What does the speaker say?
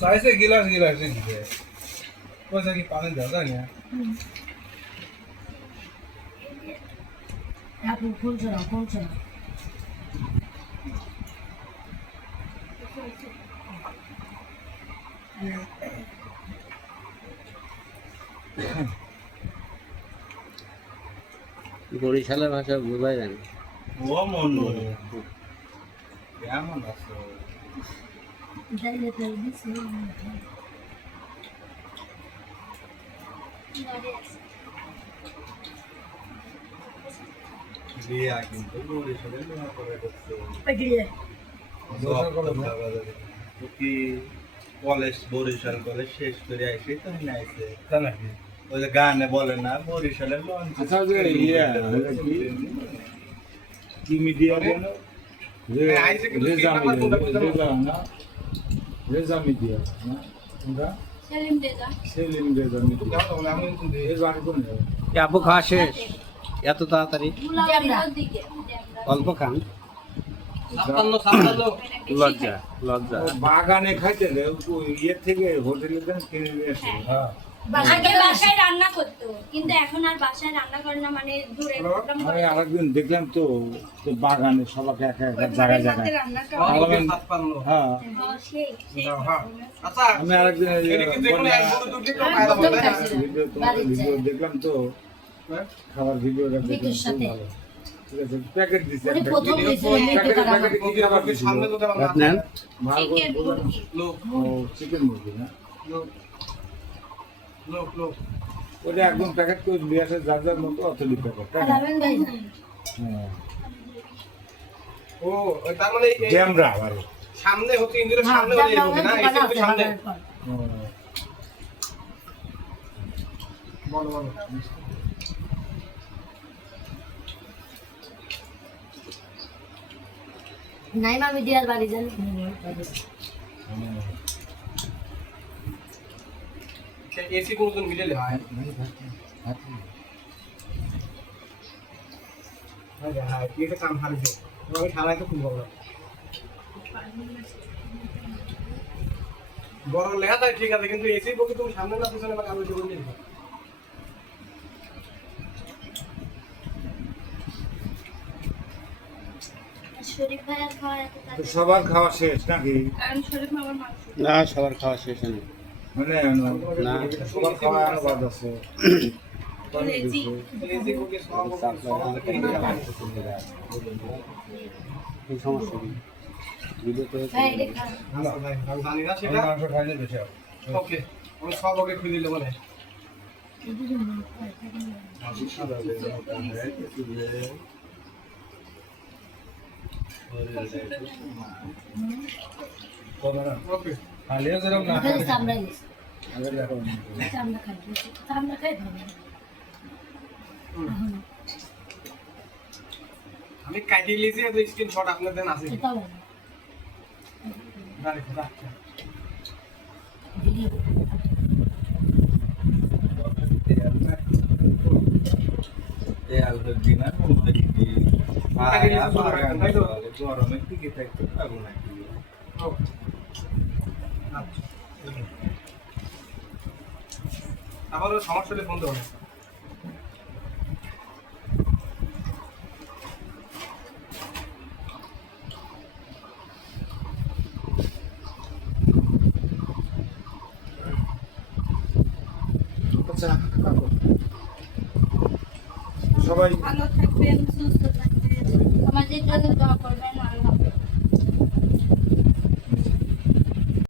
সাইজে গিলাস গিলাস দিছে পয়সা কি পানি দাও জানি না হুম। আপু ফোন ছড়াও ফোন ছড়াও বরিশালের ভাষা বোঝাই যায় না। ও মন কেমন আছো? বিয়া কিন্তু করে করছে কি কলেজ বরিশাল কলেজ শেষ করে আইসে তো না আইসে তা নাকি? ওই যে গানে বলে না বরিশালের লঞ্চ আচ্ছা যে ইয়ে কি? মিডিয়া রে হ্যাঁ, কিন্তু রেজা কি মিডিয়া কোনটা বুঝলাম না। রেজা না রেজা মিডিয়া না কোনটা? সেলিম রেজা। সেলিম রেজা মিডিয়া। যাও বলে কোন আপু খাওয়া শেষ। এত তাড়াতাড়ি। অল্প খান। লজ্জা লজ্জা। বাগানে খাইতে ইয়ে থেকে হোটেলে কিনে নিয়ে আসে। হ্যাঁ। আগে বাসায় রান্না করতো। কিন্তু এখন আর বাসায় রান্না করে না মানে দূরে প্রোগ্রাম আমি আরেকদিন দেখলাম তো বাগানে সবাইকে একা একা জায়গায় জায়গায়। হ্যাঁ। হ্যাঁ আচ্ছা আমি আরেকদিন ভিডিও দেখলাম হ্যাঁ? খাবার ভিডিওটা দেখলাম ভিডিওর খুব সাথে। ভালো। ঠিক আছে প্যাকেট দিছে একটা। প্রথম ভিডিও। প্যাকেটে সামনে তো করে চিকেন বলুন। মুরগি। না? ওটা একদম প্যাকেট করে দিয়ে আসে যার যার মতো অথলি প্যাকেট হ্যাঁ ও তার মানে এই- জ্যামরা আবার সামনে হচ্ছে ইন্দিরের হ্যাঁ সামনে হলে হবে না? এই সামনে। ও, বলো বলো। নাইমা মিডিয়ার বাড়ি এসি মিলে হয় হ্যাঁ হ্যাঁ কি একটা কাম হারিয়েছে আমি ঠালায় খুব বড় বড় লেখা তাই ঠিক আছে কিন্তু এসি বকে তুমি সামনে না পিছনে বা কালো জীবন নিয়ে শরীফ ভাইয়ের খাওয়া এত তো তাড়াতাড়ি সবার খাওয়া শেষ নাকি? না সবার খাওয়া শেষ হয়নি। মানে এই সমস্যা কি। ওকে আমি সব ওকে খুলে দিলে না, খালিও আমি কাটিয়ে লিয়েছি এত স্ক্রিনশট আপনাদের আছে এটাও ভালো রাখো, রাখো। ভিডিও থাকতে পারব। আবার সমস্যা হলে ফোন দেবো সবাই ভালো থাকবেন সুস্থ 你真的不要回来了。